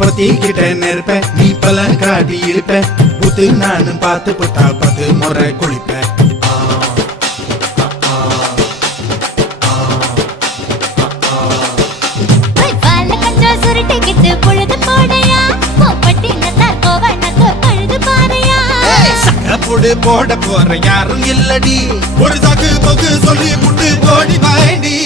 பத்திக்கிட்ட நெருப்ப நீ பல காட்டி இருப்ப புத்து நானும் பார்த்து புட்டா 10 முறை குளிப்பேன் போட போற யாரும் இல்லடி ஒரு சாக்கு போக்கு சொல்லி புட்டு ஓடி வாண்டி